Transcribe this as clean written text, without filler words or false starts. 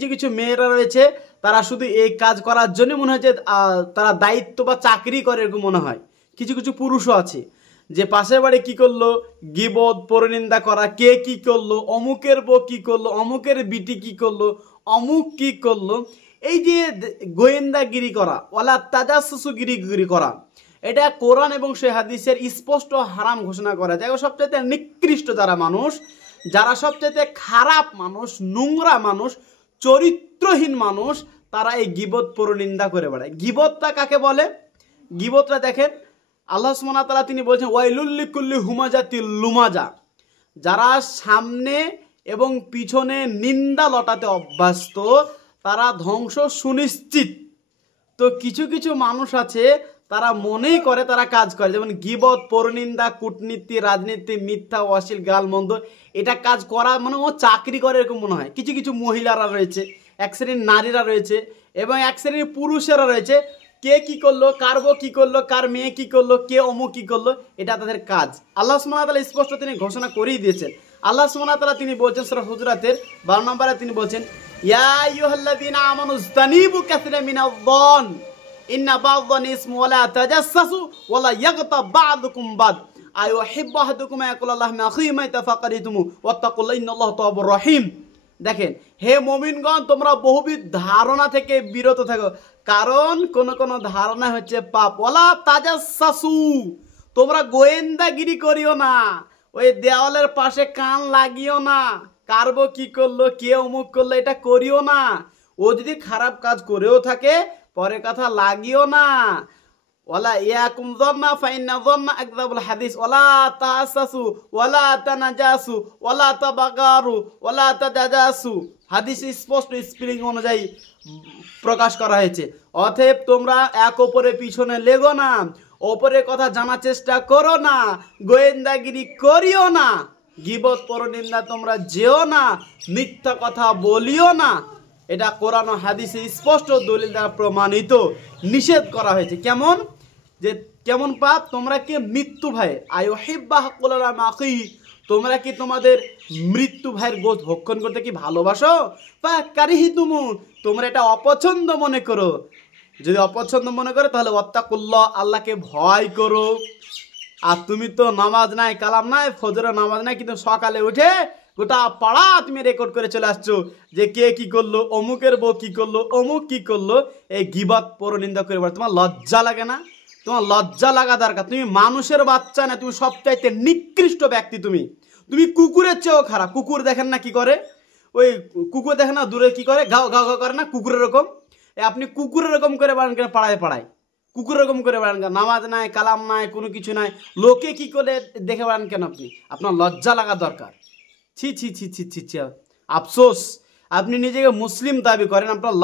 কিছু কিছু মেয়েরা রয়েছে তারা শুধু এই কাজ করার জন্য মনে হয় যে তারা দায়িত্ব বা চাকরি করে এরকম মনে হয়। কিছু কিছু পুরুষও আছে যে পাশের বাড়ি কি করলো, গীবত পরনিন্দা করা, কে কি করলো, অমুকের বউ কি করলো, অমুকের বিটি কি করলো, অমুক কি করলো, এই যে গোয়েন্দাগিরি করা, ওয়ালা তাজাসসুসগিরি করা, এটা কোরআন এবং সে হাদিসের স্পষ্ট হারাম ঘোষণা করা যায়। সবচাইতে নিকৃষ্ট যারা মানুষ, যারা সবচাইতে খারাপ মানুষ, নোংরা মানুষ, চরিত্রহীন মানুষ, তারা এই গীবত পরনিন্দা করে বেড়ায়। গীবতটা কাকে বলে? গীবতটা দেখেন আল্লাহ সুবহানাহু ওয়া তাআলা তিনি বলছেন ওয়াইলুল লিকুল্লি হুমাজাতিল লুমাজা, যারা সামনে এবং পিছনে নিন্দা লটাতে অভ্যস্ত তারা ধ্বংস সুনিশ্চিত। তো কিছু কিছু মানুষ আছে তারা মনেই করে তারা কাজ করে, যেমন গীবত, পরনিন্দা, কূটনীতি, রাজনীতি, মিথ্যা, অশ্লীল, গালমন্দ, এটা কাজ করা মানে ও চাকরি করে এরকম মনে হয়। কিছু কিছু মহিলারা রয়েছে, এক শ্রেণীর নারীরা রয়েছে এবং এক শ্রেণীর পুরুষেরা রয়েছে, কে কি করলো, কার বউ কি করলো, কার মেয়ে কি করলো, কে অমুক কি করলো, এটা তাদের কাজ। আল্লাহ সুবহানাহু ওয়া তাআলা স্পষ্ট তিনি ঘোষণা করেই দিয়েছেন। আল্লাহ সুবহানাহু ওয়া তাআলা তিনি বলছেন সূরা হুজুরাতের 12 নম্বরে তিনি বলছেন ইয়া আইয়ুহাল্লাযীনা আমানু ইসতানিবু কাসীরাম মিনায-যন ইন্না বা'য-যন ইসমু ওয়া লা তাজাসসু ওয়া লা ইয়াগতাব বা'দুকুম বা'দ আইয়ুহিব্বু আহাদুকুম ইয়াকুলা লাহমা আখিহি মাইতা ফাকারিতুমু ওয়াত্তাকুল্লাহ ইন্নাল্লাহা তাওয়াবুর রহিম। দেখেন হে মুমিনগণ, তোমরা বহুবিধ ধারণা থেকে বিরত থাকো, কারণ কোন কোন ধারণা হচ্ছে পাপ। ওয়ালা তাজাসসু, তোমরা গোয়েন্দাগিরি করিও না, ওই দেওয়ালের পাশে কান লাগিও না, কারবো কি করলো, কে অমুক করলো, এটা করিও না। ও যদি খারাপ কাজ করেও থাকে পরে কথা লাগিও না। ওয়ালা ইয়াকুম যন্না ফাইন্না যন্না আকযাবুল হাদিস ওয়ালা তাআসাসু ওয়ালা তানাজাসু ওয়ালা তাবাগারু ওয়ালা তাজাজাসু। হাদিস স্পষ্ট স্পেলিং অনুযায়ী প্রকাশ করা হয়েছে। অতএব তোমরা এক অপরের পিছনে লেগো না, অপরের কথা জানার চেষ্টা করো না, গোয়েন্দাগিরি করিও না, গীবত পরনিন্দা তোমরা যেও না, মিথ্যা কথা বলিও না। এটা কোরআন ও হাদিসে স্পষ্ট দলিল দ্বারা প্রমাণিত, নিষেধ করা হয়েছে। কেমন যে কেমন পাপ? তোমরা কি মৃত্যু ভাইয়ের আইয়ুহিব্বু হাক্কুল মাখি, তোমরা কি তোমাদের মৃত্যু ভাইয়ের গোশত ভক্ষণ করতে কি ভালোবাসো? বা কারিহিতুমু, তোমরা এটা অপছন্দ মনে করো। যদি অপছন্দ মনে করো তাহলে ওয়াত্তাকুল্লাহ, আল্লাহকে ভয় করো। আর তুমি তো নামাজ নাই, কালাম নাই, ফজরের নামাজ নাই, কিন্তু সকালে উঠে গোটা পাড়া তুমি রেকর্ড করে চলে আসছো যে কে কি করলো, অমুকের বউ কি করলো, অমুক কি করলো, এই গীবত পরনিন্দা করে বলো। তোমার লজ্জা লাগে না? তোমার লজ্জা লাগা দরকার। তুমি মানুষের বাচ্চা না, তুমি সবচাইতে নিকৃষ্ট ব্যক্তি। তুমি কুকুরের চেয়েও খারাপ। কুকুর দেখেন না কি করে? ওই কুকুর দেখেন না দূরে কি করে, গাও গাও গাও করে না, কুকুরের এরকম। আপনি কুকুরের এরকম করে বেড়ান কেন পাড়ায় পাড়ায়? কুকুর এরকম করে বেড়ান কেন? নামাজ নাই, কালাম নাই, কোনো কিছু নাই, লোকে কি করে দেখে বেড়ান কেন? আপনার লজ্জা লাগা দরকার। ছি ছি ছি ছি ছি ছি, আফসোস, আপনি নিজেকে মুসলিম দাবি করেন, আপনার